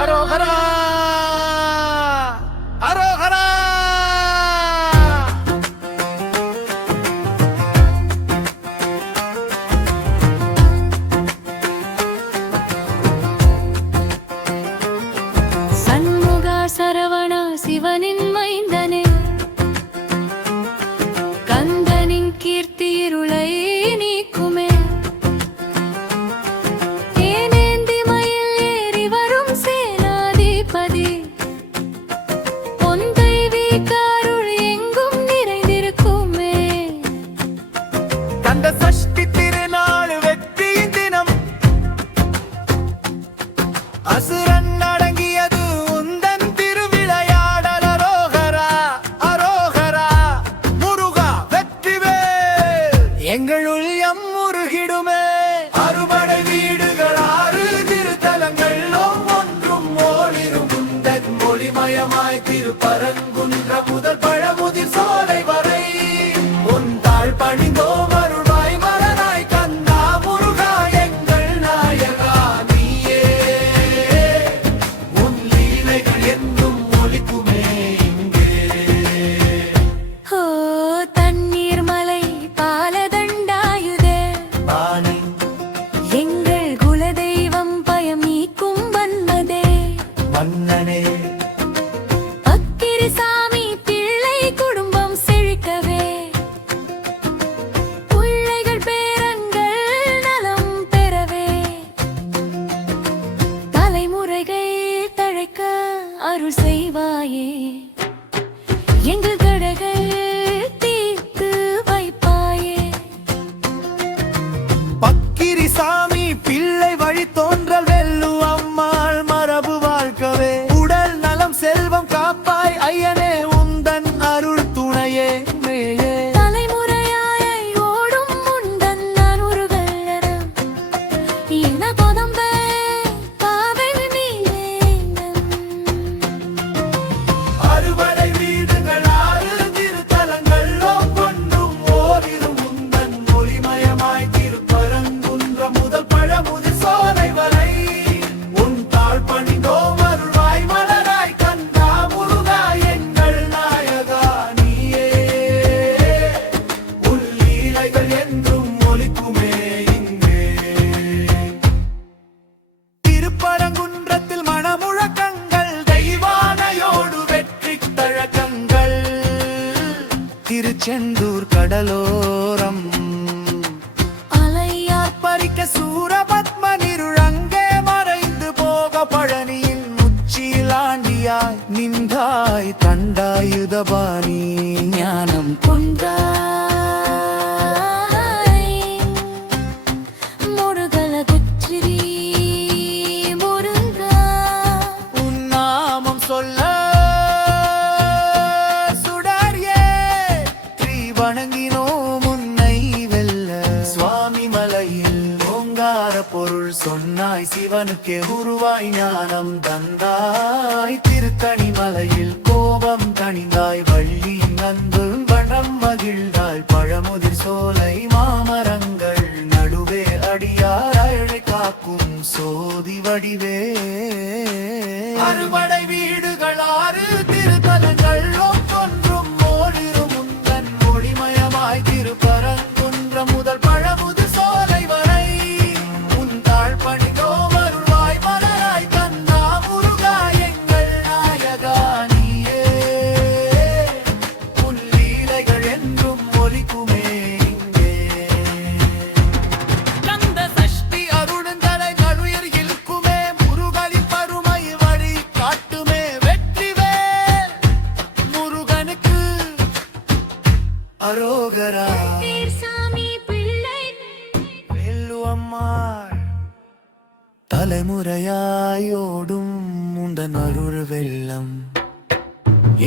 அரோகரா அரோகரா. சண்முகா சரவணா சிவனின் மைந்தனே, கந்தனின் கீர்த்தி இருளை நீக்குமே. ஏனேந்தி மயில் ஏறி வரும் சேனாதிபதி, பொன் தெய்வீகருள் எங்கும் நிறைந்திருக்குமே. கந்த சஷ்டி திருநாள் வெற்றியின் தினம், அசுரன் அடங்கியது உந்தன் திருவிளையாடல். அரோகரா அரோகரா முருகா வெற்றிவேல் எங்களுள் முருகிடுமே. அறுபடை வீடுகள் 6 திருத்தலங்கள் ஒவ்வொன்றும் ஓளிரும் உந்தன் மொழிமயமாய் திருப்பரங்குன்ற முதல் பழமுதிர் சோலை வரை உன் தாழ் பணிந்தோம் அருள்வாய் மலராய் கந்தா முருகா எங்கள் நாயகா நீயே. உன் லீலைகள் என்றும் ஒலிக்குமே இங்கே. ஓ தண்ணீர் மலை பாலதண்டாயுதே, பானை எங்கள் குலதெய்வம் பயம் நீக்கும் வந்ததே. மன்னனே அக்கிரிசாமி பிள்ளை குடும்பம் செழிக்கவே, பிள்ளைகள் பேரன்கள் நலம் பெறவே, தலைமுறைகள் தழைக்க அருள் செய்வாயே. எங்கள் கடைகள் தீர்த்து வைப்பாயே. பக்கிரி சாமி பிள்ளை வழி தோன்றல் வெல்லு அம்மாள் மரபு வாழ்க்கவே. உடல் நலம் செல்வம் காப்பாய் ஐயனே உந்தன் அருள் துணையே மேயே. தலைமுறையாய் ஓடும் உந்தன் அருள்கள் என, இன கொதம்பே காவல் நீவேந்தன். அறுபடை வீடுகள் 6 திருத்தலங்கள் ஒவ்வொன்றும் ஓரிரும் உந்தன் மொழிமயமாய் திருப்பரங்குன்ற முதல் பழமுதிர் சோலை வரை உன் தாழ் பணிந்தோம் அருள்வாய் மலராய் கந்தா முருகா எங்கள் நாயகா நீயே. உன் லீலைகள் என்றும் ஒலிக்குமே இங்கே. திருப்பரங்குன்றத்தில் மணமுழக்கங்கள், தெய்வானையோடு வெற்றி தழக்கங்கள். திருச்செந்தூர் கடலோரம் அலையார் பறிக்க சூரபத்ம நிருழங்கே மறைந்து போக பழனியின் உச்சியில் ஆண்டியாய் நின்றாய் தண்டாயுதபாணி ஞானம் கொண்டாய். முருகல குற்றிரி முருகா, உன் நாமம் சொல்ல சுடர்யே ஸ்ரீ வணங்கினோம் உன்னை வெல்ல. சுவாமி மலையில் ஓங்கார பொருள் சொன்னாய், சிவனுக்கே உருவாய் ஞானம் தந்தாய். திருத்தணி மலையில் கோபம் தணிந்தாய், வள்ளி நன்பு வனம் மகிழ்ந்தாய். பழமுதிர் சோலை மாமரங்கள் நடுவே அடியார் அழை காக்கும் சோதி வடிவே. அறுபடை வீடுகள் 6 திருத்தலங்கள் ஒவ்வொன்றும் ஓடிரும் உந்தன் மொழிமயமாய் திருப்பரங்குன்ற முதல் பழமுதிர் சோலை வரை உன் தாழ் பணிந்தோம் அருள்வாய் மலராய் கந்தா முருகா எங்கள் நாயகா நீயே. உன் லீலைகள் என்றும் ஒலிக்குமே இங்கே. கந்த சஷ்டி அருணந்தலை நடுயர் இழுக்குமே, முருகலின் பருமை வழி காட்டுமே. வெற்றிவேல் முருகனுக்கு அரோகரா. சாமி பிள்ளை வெல்லு அம்மாள் தலைமுறையாயோடும் உந்தன் அருள் வெள்ளம்.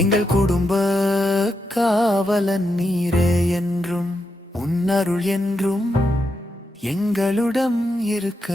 எங்கள் குடும்ப காவலன் நீரே என்றும், உன் அருள் என்றும் எங்களுடம் இருக்க.